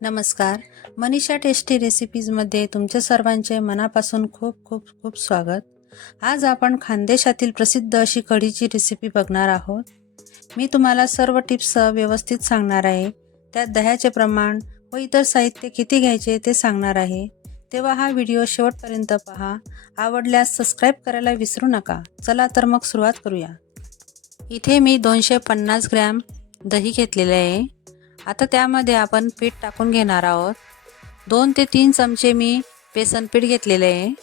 नमस्कार. मनीषा टेस्टी रेसिपीजमध्ये तुमच्या सर्वांचे मनापासून खूप खूप खूप स्वागत. आज आपण खानदेशातील प्रसिद्ध अशी कढीची रेसिपी बघणार आहोत. मी तुम्हाला सर्व टिप्स व्यवस्थित सांगणार आहे. त्यात दह्याचे प्रमाण व इतर साहित्य किती घ्यायचे ते सांगणार आहे. तेव्हा हा व्हिडिओ शेवटपर्यंत पहा. आवडल्यास सबस्क्राईब करायला विसरू नका. चला तर मग सुरुवात करूया. इथे मी दोनशे पन्नास ग्रॅम दही घेतलेले आहे. आता त्यामध्ये आपण पीठ टाकून घेणार आहोत. दोन ते तीन चमचे मी बेसन पीठ घेतलेले आहे.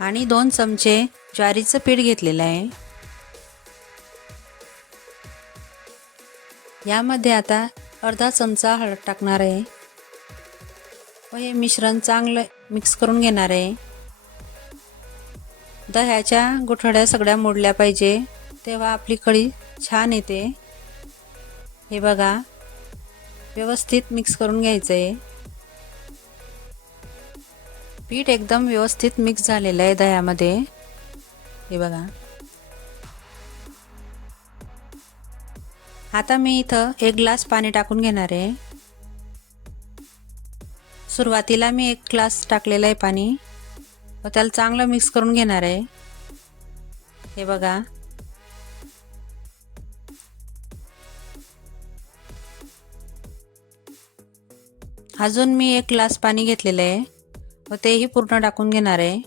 आणि दोन चमचे ज्वारीचं पीठ घेतलेलं आहे. यामध्ये आता अर्धा चमचा हळद टाकणार आहे. व हे मिश्रण चांगलं मिक्स करून घेणार आहे. दह्याच्या गुठळ्या सगळ्या मोडल्या पाहिजे तेव्हा आपली कढी छान येते. हे बघा. व्यवस्थित मिक्स करून घ्यायचं आहे पीठ एकदम व्यवस्थित मिक्स झालेलं आहे दह्यामध्ये. हे बघा. आता मी इथं एक ग्लास पाणी टाकून घेणार आहे. सुरुवातीला मी एक ग्लास टाकलेलं आहे पाणी. व त्याला चांगलं मिक्स करून घेणार आहे. हे बघा. अजून मी एक ग्लास पाणी घेतलेलं आहे. व तेही पूर्ण टाकून घेणार आहे.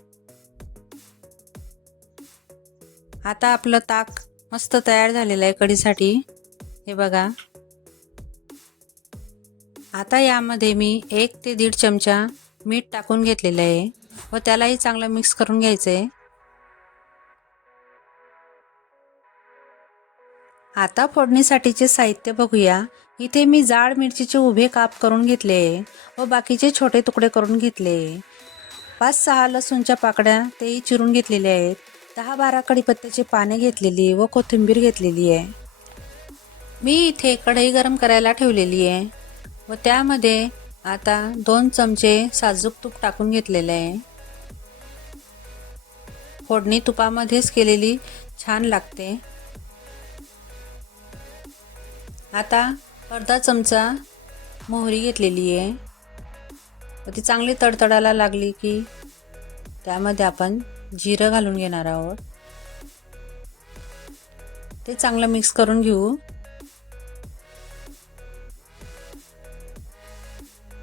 आता आपलं ताक मस्त तयार झालेलं आहे कढीसाठी. हे बघा. आता यामध्ये मी एक ते दीड चमचा मीठ टाकून घेतलेलं आहे. व त्यालाही चांगलं मिक्स करून घ्यायचं आहे आता फोडणीसाठीचे साहित्य बघूया. इथे मी जाड मिरचीचे उभे काप करून घेतले व बाकीचे छोटे तुकडे करून घेतले. पाच सहा लसूणच्या पाकड्या तेही चिरून घेतलेले आहेत. दहा बारा कढीपत्त्याची पाने घेतलेली व कोथिंबीर घेतलेली आहे. मी इथे कढई गरम करायला ठेवलेली आहे व त्यामध्ये आता दोन चमचे साजूक तूप टाकून घेतलेले आहे. फोडणी तुपामध्येच केलेली छान लागते. आता अर्धा चमचा मोहरी घेतलेली आहे. व ती चांगली तडतडायला लागली की त्यामध्ये आपण जिरं घालून घेणार आहोत. ते चांगलं मिक्स करून घेऊ.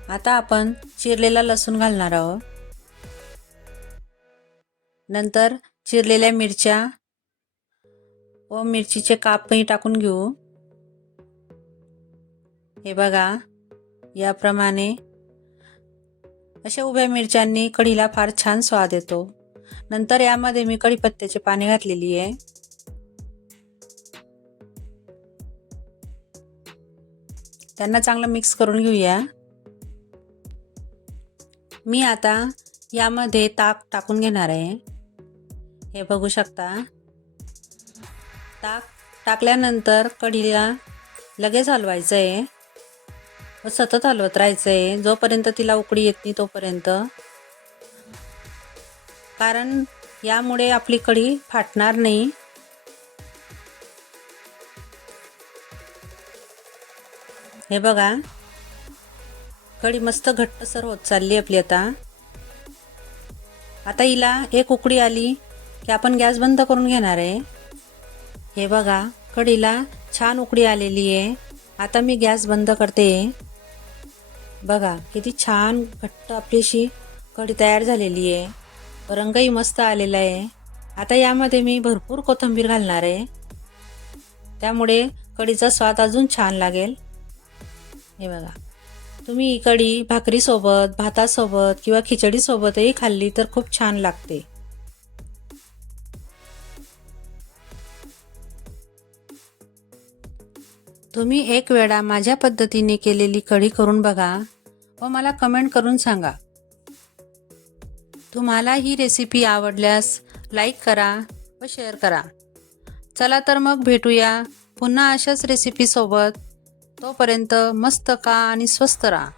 आता आपण चिरलेला लसूण घालणार आहोत. नंतर चिरलेल्या मिरच्या व मिरचीचे कापही टाकून घेऊ. हे बघा याप्रमाणे अशा उभ्या मिरच्यांनी कढीला फार छान स्वाद येतो. नंतर यामध्ये मी कढीपत्त्याची पाने घातलेली आहे. त्यांना चांगलं मिक्स करून घेऊया. मी आता यामध्ये ताक टाकून घेणार आहे. हे बघू शकता. ताक टाकल्यानंतर कढीला लगेच हलवायचं आहे सतत हलवत राहायचं आहे जोपर्यंत तिला उकडी येत नाही तोपर्यंत. कारण यामुळे आपली कढी फाटणार नाही. हे बघा. कढी मस्त घट्टसर होत चालली आपली आता. आता हिला एक उकडी आली की आपण गॅस बंद करून घेणार आहे. हे बघा कढीला छान उकडी आलेली आहे. आता मी गॅस बंद करते. बघा किती छान घट्ट आपलीशी कढी तयार झालेली आहे. रंगही मस्त आलेला आहे. आता यामध्ये मी भरपूर कोथिंबीर घालणार आहे. त्यामुळे कढीचा स्वाद अजून छान लागेल. हे बघा. तुम्ही ही कढी भाकरीसोबत भातासोबत किंवा खिचडीसोबतही खाल्ली तर खूप छान लागते. तुम्ही एक वेळा माझ्या पद्धतीने केलेली कढी करून बघा. व मला कमेंट करून सांगा. तुम्हाला ही रेसिपी आवडल्यास लाईक करा व शेअर करा. चला तर मग भेटूया पुन्हा अशाच रेसिपीसोबत तोपर्यंत मस्त का आणि स्वस्त राहा.